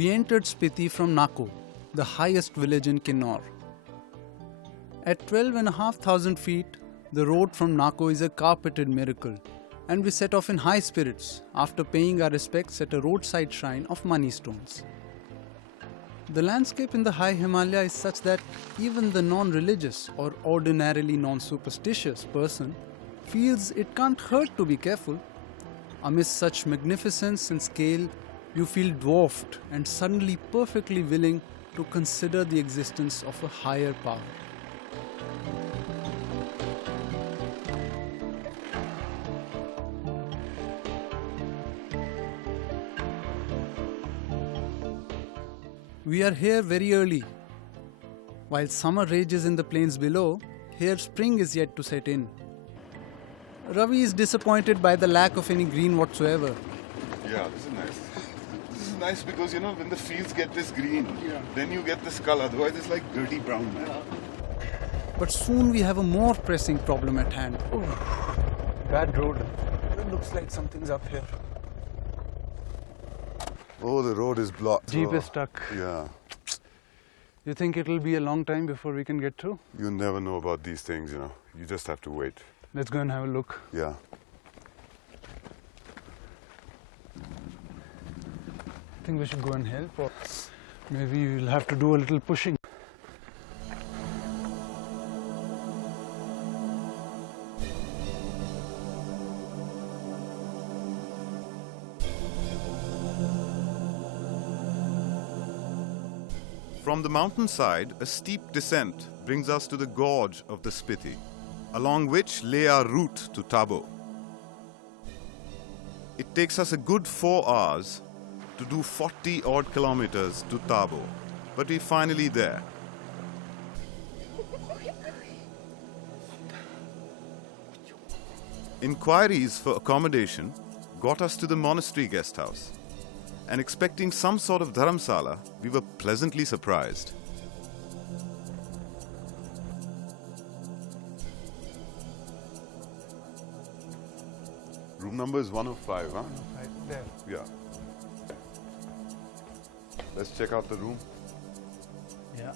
We entered Spiti from Nako, the highest village in Kinnaur. At 12,500 feet, the road from Nako is a carpeted miracle, and we set off in high spirits after paying our respects at a roadside shrine of money stones. The landscape in the high Himalaya is such that even the non-religious or ordinarily non-superstitious person feels it can't hurt to be careful. Amidst such magnificence and scale, you feel dwarfed and suddenly perfectly willing to consider the existence of a higher power. We are here very early. While summer rages in the plains below, here spring is yet to set in. Ravi is disappointed by the lack of any green whatsoever. Yeah, this is nice. This is nice because, you know, when the fields get this green, then you get this color. Otherwise, it's like dirty brown. But soon we have a more pressing problem at hand. Bad road. It looks like something's up here. Oh, the road is blocked. Jeep is stuck. Yeah. You think it'll be a long time before we can get through? You never know about these things, you know. You just have to wait. Let's go and have a look. Yeah. I think we should go and help, or maybe we'll have to do a little pushing. From the mountainside, a steep descent brings us to the gorge of the Spiti, along which lay our route to Tabo. It takes us a good 4 hours to do 40 odd kilometers to Tabo, but we're finally there. Inquiries for accommodation got us to the monastery guest house, and expecting some sort of dharamsala, we were pleasantly surprised. Room number is 105, huh? 105, there. Yeah. Let's check out the room. Yeah.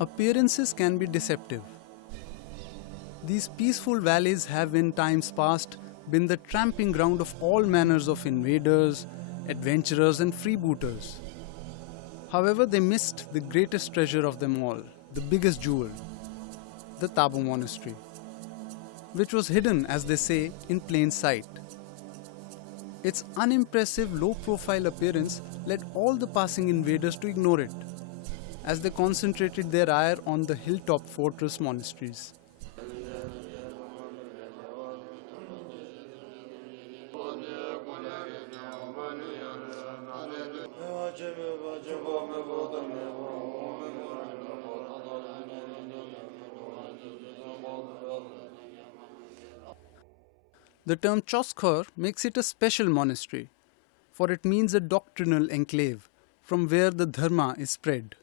Appearances can be deceptive. These peaceful valleys have in times past been the tramping ground of all manners of invaders, adventurers and freebooters. However, they missed the greatest treasure of them all, the biggest jewel, the Tabo monastery, which was hidden, as they say, in plain sight. Its unimpressive low-profile appearance led all the passing invaders to ignore it, as they concentrated their ire on the hilltop fortress monasteries. The term Choskhor makes it a special monastery, for it means a doctrinal enclave from where the dharma is spread.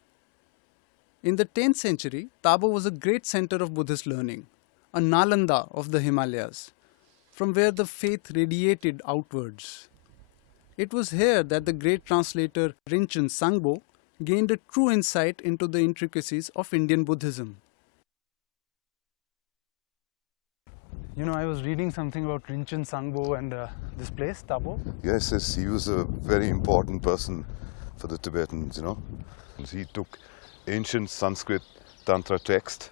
In the 10th century, Tabo was a great center of Buddhist learning, a Nalanda of the Himalayas, from where the faith radiated outwards. It was here that the great translator Rinchen Sangbo gained a true insight into the intricacies of Indian Buddhism. You know, I was reading something about Rinchen Sangbo and this place, Tabo. Yes, yes, he was a very important person for the Tibetans, you know. He took ancient Sanskrit Tantra text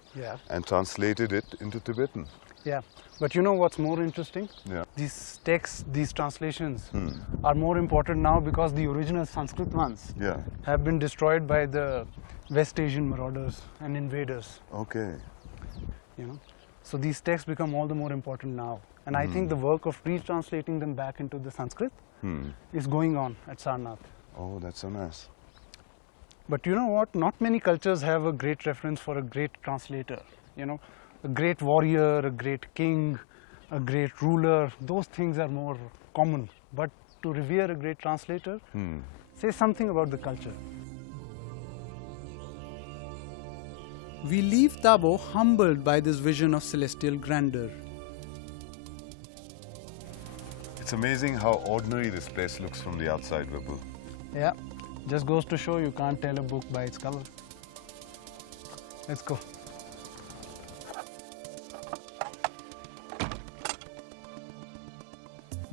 and translated it into Tibetan. Yeah, but you know what's more interesting? Yeah. These texts, these translations are more important now because the original Sanskrit ones have been destroyed by the West Asian marauders and invaders. Okay. You know, so these texts become all the more important now. And I think the work of retranslating them back into the Sanskrit is going on at Sarnath. Oh, that's so nice. But you know what? Not many cultures have a great reference for a great translator. You know, a great warrior, a great king, a great ruler, those things are more common. But to revere a great translator says something about the culture. We leave Tabo humbled by this vision of celestial grandeur. It's amazing how ordinary this place looks from the outside, Vipul. Yeah, just goes to show you can't tell a book by its cover. Let's go.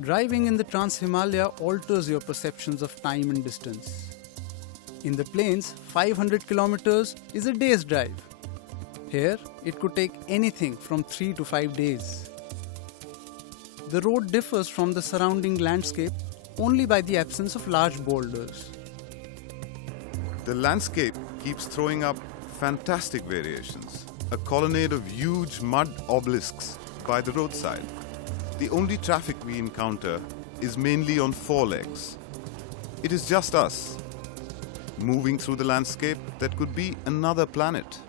Driving in the Trans-Himalaya alters your perceptions of time and distance. In the plains, 500 kilometers is a day's drive. Here, it could take anything from 3 to 5 days. The road differs from the surrounding landscape only by the absence of large boulders. The landscape keeps throwing up fantastic variations. A colonnade of huge mud obelisks by the roadside. The only traffic we encounter is mainly on 4 legs. It is just us, moving through the landscape that could be another planet.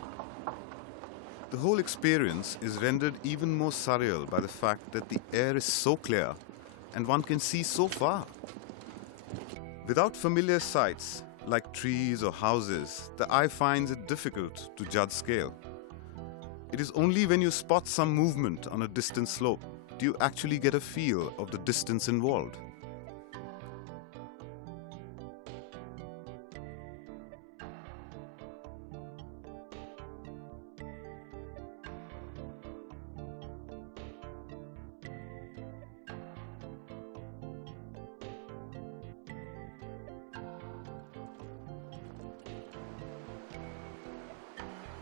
The whole experience is rendered even more surreal by the fact that the air is so clear and one can see so far. Without familiar sights like trees or houses, the eye finds it difficult to judge scale. It is only when you spot some movement on a distant slope do you actually get a feel of the distance involved.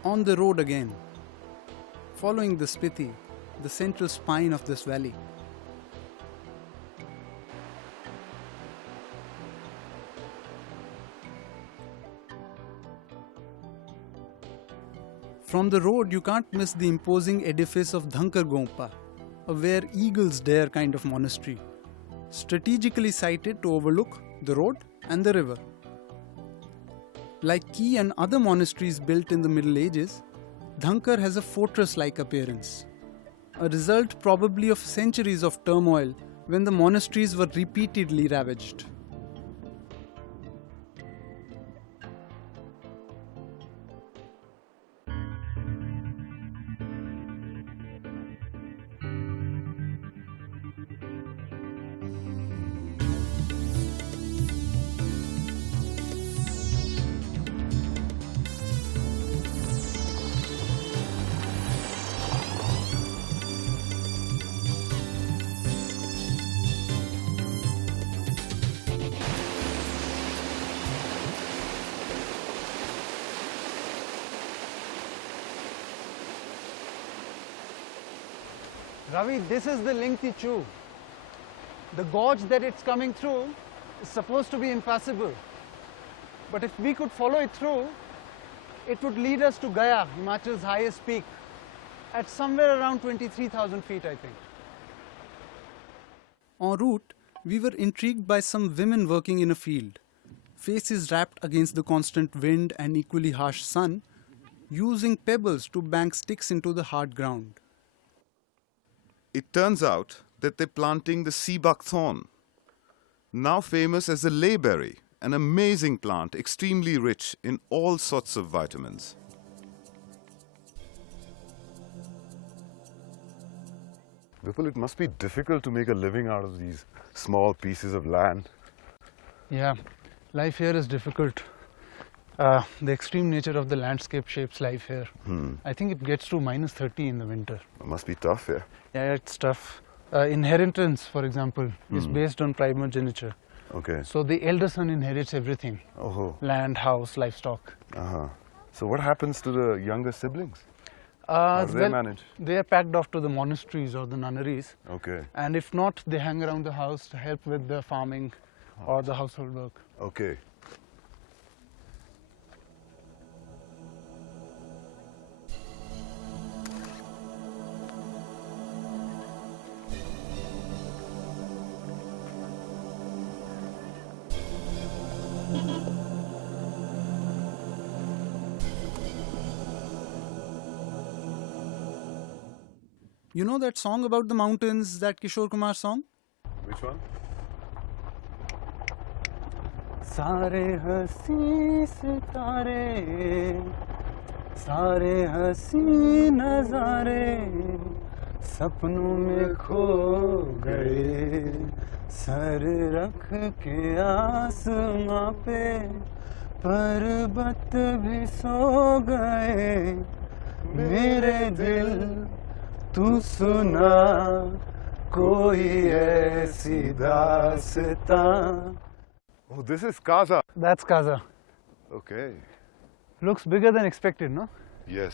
On the road again, following the Spiti, the central spine of this valley. From the road, you can't miss the imposing edifice of Dhankar Gompa, a where eagles dare kind of monastery, strategically sited to overlook the road and the river. Like Key and other monasteries built in the Middle Ages, Dhankar has a fortress-like appearance, a result probably of centuries of turmoil when the monasteries were repeatedly ravaged. Ravi, this is the Lingti Chu. The gorge that it's coming through is supposed to be impassable. But if we could follow it through, it would lead us to Gaya, Himachal's highest peak, at somewhere around 23,000 feet, I think. En route, we were intrigued by some women working in a field, faces wrapped against the constant wind and equally harsh sun, using pebbles to bank sticks into the hard ground. It turns out that they're planting the sea buckthorn, now famous as the layberry, an amazing plant extremely rich in all sorts of vitamins. Vipul, it must be difficult to make a living out of these small pieces of land. Yeah, life here is difficult. The extreme nature of the landscape shapes life here. I think it gets to -30 in the winter. It must be tough here. Yeah, it's tough. Inheritance, for example, is based on primogeniture. Okay. So the elder son inherits everything. Oh. Land, house, livestock. So what happens to the younger siblings? How do they manage? They are packed off to the monasteries or the nunneries. Okay. And if not, they hang around the house to help with the farming or the household work. Okay. You know that song about the mountains, that Kishore Kumar song? Which one? Sare hasi sitare, sare hasi nazare, sapnon mein kho gaye, sir रख के आसमां पे पर्वत भी सो गए मेरे दिल तू सुना कोई ऐसी दास्तां. Oh, this is Kaza. That's Kaza. Okay. Looks bigger than expected, no? Yes.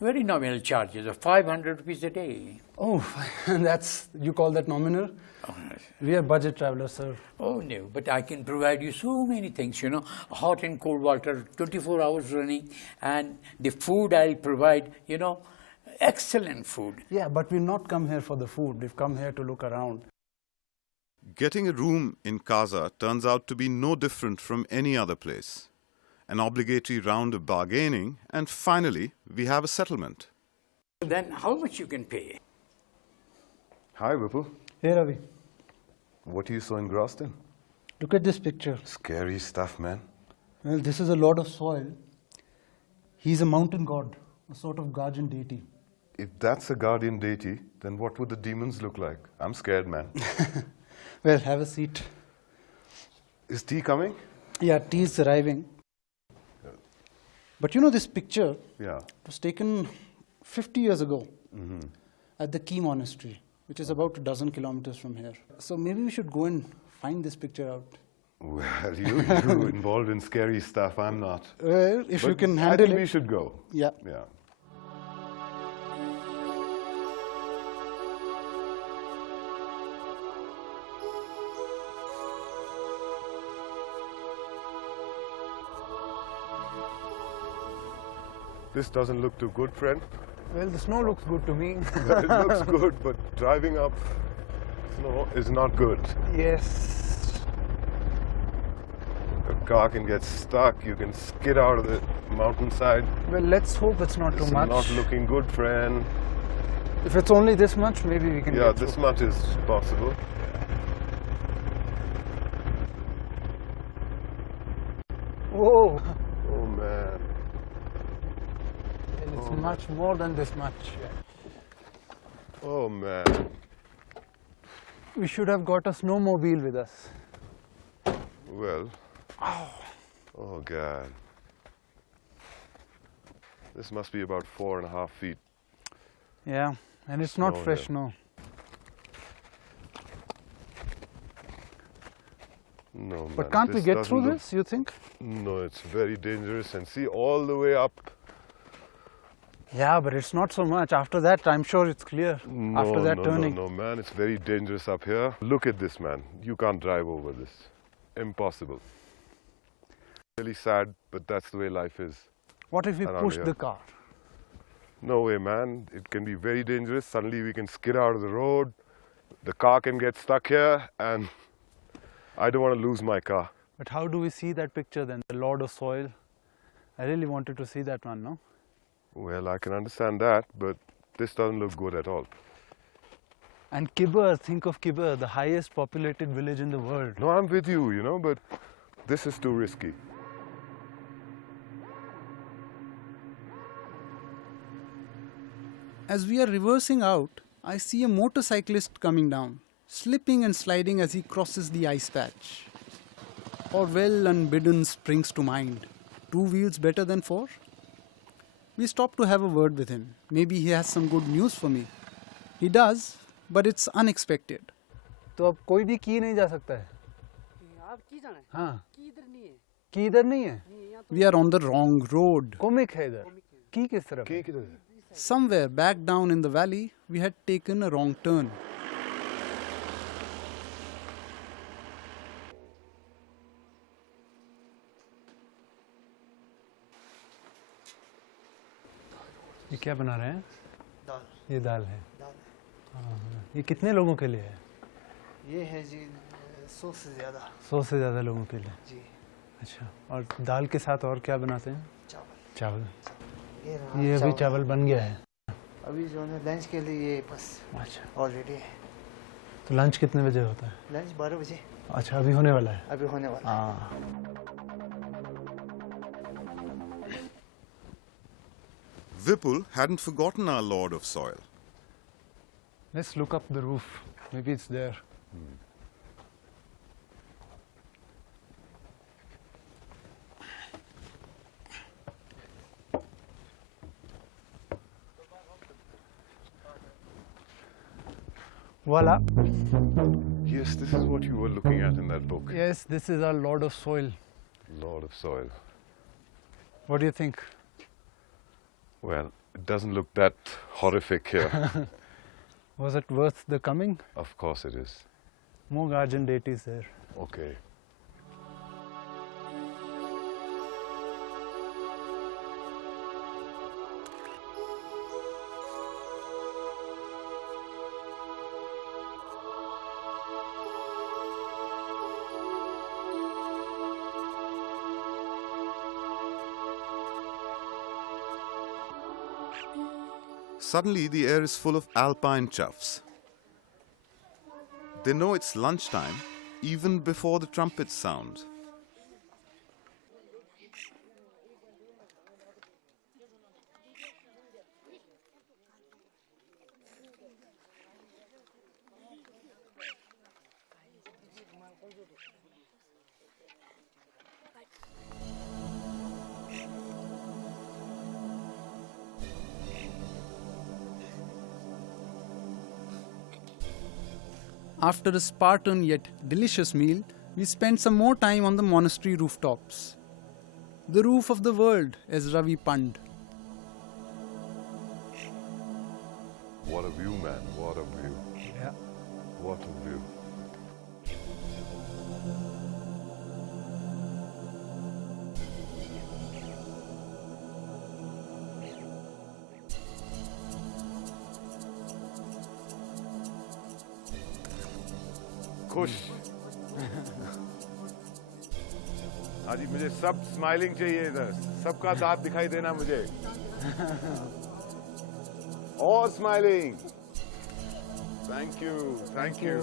Very nominal charges of 500 rupees a day. Oh, that's, you call that nominal? Oh, yes. We are budget travelers, sir. Oh, no, but I can provide you so many things, you know, hot and cold water, 24 hours running, and the food I'll provide, you know, excellent food. Yeah, but we've not come here for the food. We've come here to look around. Getting a room in Kaza turns out to be no different from any other place. An obligatory round of bargaining, and finally, we have a settlement. Then how much you can pay? Hi, Vipul. Hey, Ravi. What are you so engrossed in? Look at this picture. Scary stuff, man. Well, this is a lord of soil. He's a mountain god, a sort of guardian deity. If that's a guardian deity, then what would the demons look like? I'm scared, man. Well, have a seat. Is tea coming? Yeah, tea is arriving. But you know, this picture Yeah. was taken 50 years ago at the Key Monastery, which is about 12 kilometers from here. So maybe we should go and find this picture out. Well, you involved in scary stuff. I'm not. Well, if you But can I handle think we it. should go. Yeah. Yeah. This doesn't look too good, friend. Well, the snow looks good to me. It looks good, but driving up snow is not good. Yes. The car can get stuck. You can skid out of the mountainside. Well, let's hope it's not It's too much. not looking good, friend. If it's only this much, maybe we can Yeah, get this through. much is possible. Whoa. Oh, man. And it's much more than this much. Oh, man. We should have got a snowmobile with us. Well. Oh, God. This must be about 4.5 feet. Yeah, and it's not Snow fresh here. snow. No, man. But can't we this get doesn't through look- this, you think? No, it's very dangerous. And see, all the way up. Yeah, but it's not so much. After that, I'm sure it's clear. No, After that no, turning. no, man. It's very dangerous up here. Look at this, man. You can't drive over this. Impossible. Really sad, but that's the way life is. What if we Around push here. the car? No way, man. It can be very dangerous. Suddenly we can skid out of the road. The car can get stuck here, and I don't want to lose my car. But how do we see that picture then? The Lord of Soil. I really wanted to see that one, no? Well, I can understand that, but this doesn't look good at all. And Kibber, think of Kibber, the highest populated village in the world. No, I'm with you, you know, but this is too risky. As we are reversing out, I see a motorcyclist coming down, slipping and sliding as he crosses the ice patch. Orwell unbidden springs to mind. 2 wheels better than 4? We stop to have a word with him. Maybe he has some good news for me. He does, but it's unexpected. तो अब कोई भी की नहीं जा सकता है? आप की जाना है? हाँ. की इधर नहीं है. की इधर नहीं है? We are on the wrong road. Comic है इधर. की किस तरफ? Okay, okay. Somewhere back down in the valley, we had taken a wrong turn. ये क्या बना रहे हैं? दाल. ये दाल है. दाल. ये कितने लोगों के लिए है? ये है जी 100 से ज़्यादा. 100 से ज़्यादा लोगों के लिए. जी. अच्छा. और दाल के साथ और क्या बनाते हैं? चावल. चावल. ये रहा ये अभी चावल बन गया है. अभी जो है लंच के लिए ये बस अच्छा. ऑलरेडी है. तो लंच कितने बजे होता है? लंच 12 बजे अच्छा, अभी होने वाला है. अभी होने वाला है. हाँ. Vipul hadn't forgotten our Lord of Soil. Let's look up the roof. Maybe it's there. Voila. Yes, this is what you were looking at in that book. Yes, this is our Lord of Soil. Lord of Soil. What do you think? Well, it doesn't look that horrific here. Was it worth the coming? Of course it is. More guardian deities there. Okay. Suddenly, the air is full of alpine choughs. They know it's lunchtime even before the trumpets sound. After a Spartan yet delicious meal, we spent some more time on the monastery rooftops. The roof of the world, as Ravi punned. What a view, man. What a view. Yeah. What a view. खुश हाँ जी मुझे सब smiling चाहिए इधर सबका दांत दिखाई देना मुझे और smiling thank you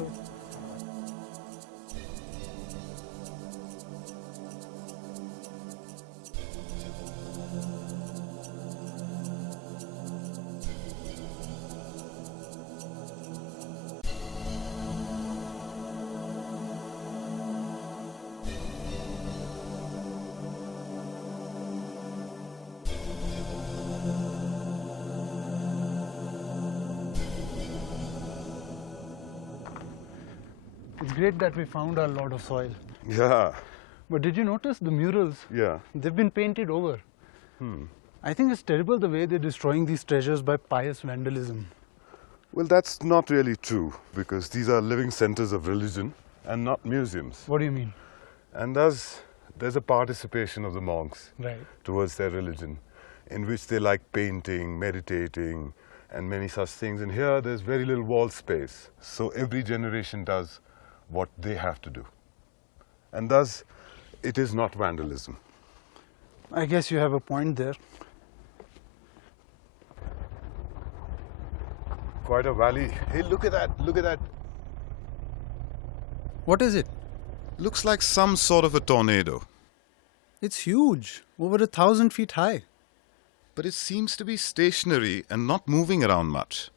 It's great that we found our Lord of Soil. Yeah, But did you notice the murals? yeah. They've been painted over. I think it's terrible the way they're destroying these treasures by pious vandalism. Well, that's not really true because these are living centers of religion and not museums. What do you mean? And thus, there's a participation of the monks Right. towards their religion in which they like painting, meditating, and many such things. And here, there's very little wall space. So every generation does what they have to do. And thus, it is not vandalism. I guess you have a point there. Quite a valley. Hey, look at that, look at that. What is it? Looks like some sort of a tornado. It's huge, over 1,000 feet high. But it seems to be stationary and not moving around much.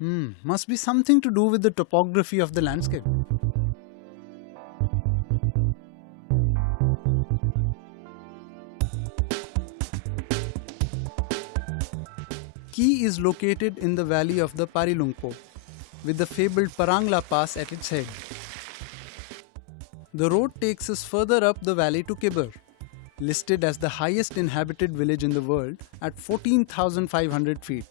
Must be something to do with the topography of the landscape. Key is located in the valley of the Parilungpo, with the fabled Parangla Pass at its head. The road takes us further up the valley to Kibber, listed as the highest inhabited village in the world at 14,500 feet.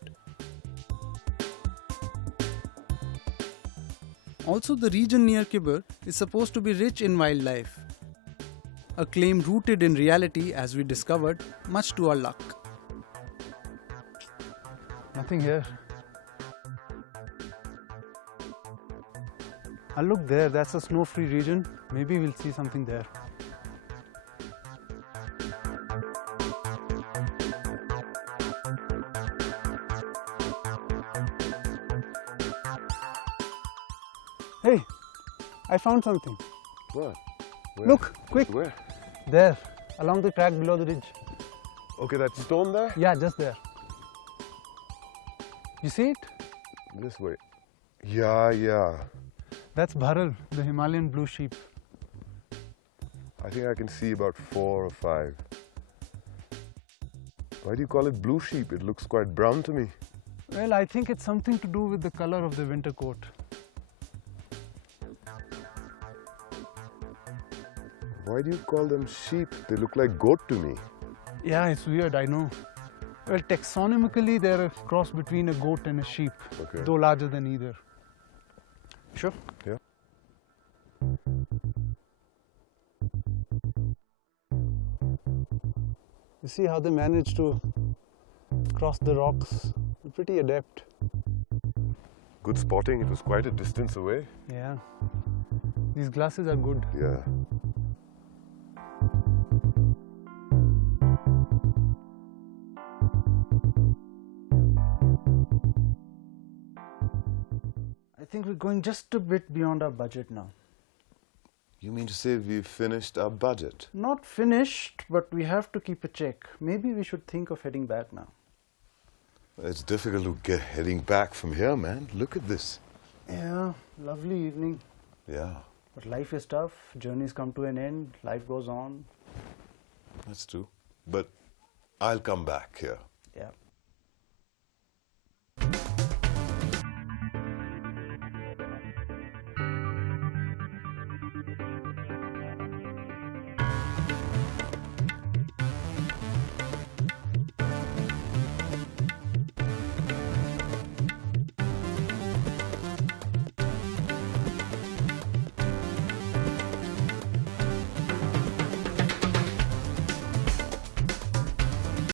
Also, the region near Kibber is supposed to be rich in wildlife, a claim rooted in reality, as we discovered, much to our luck. Nothing here. Look there, that's a snow-free region. Maybe we'll see something there. Hey, I found something. Where? Look, quick. Where? There, along the track below the ridge. Okay, that stone there? Yeah, just there. You see it? This way. Yeah, yeah. That's Bharal, the Himalayan blue sheep. I think I can see about 4 or 5. Why do you call it blue sheep? It looks quite brown to me. Well, I think it's something to do with the color of the winter coat. Why do you call them sheep? They look like goat to me. Yeah, it's weird, I know. Well, taxonomically, they're a cross between a goat and a sheep, Okay. though larger than either. Sure? Yeah. You see how they managed to cross the rocks? They're pretty adept. Good spotting. It was quite a distance away. Yeah. These glasses are good. Yeah. I think we're going just a bit beyond our budget now. You mean to say we've finished our budget? Not finished, but we have to keep a check. Maybe we should think of heading back now. It's difficult to get heading back from here, man. Look at this. Yeah, lovely evening. Yeah, But life is tough. Journeys come to an end. Life goes on. that's true. But I'll come back here. Yeah.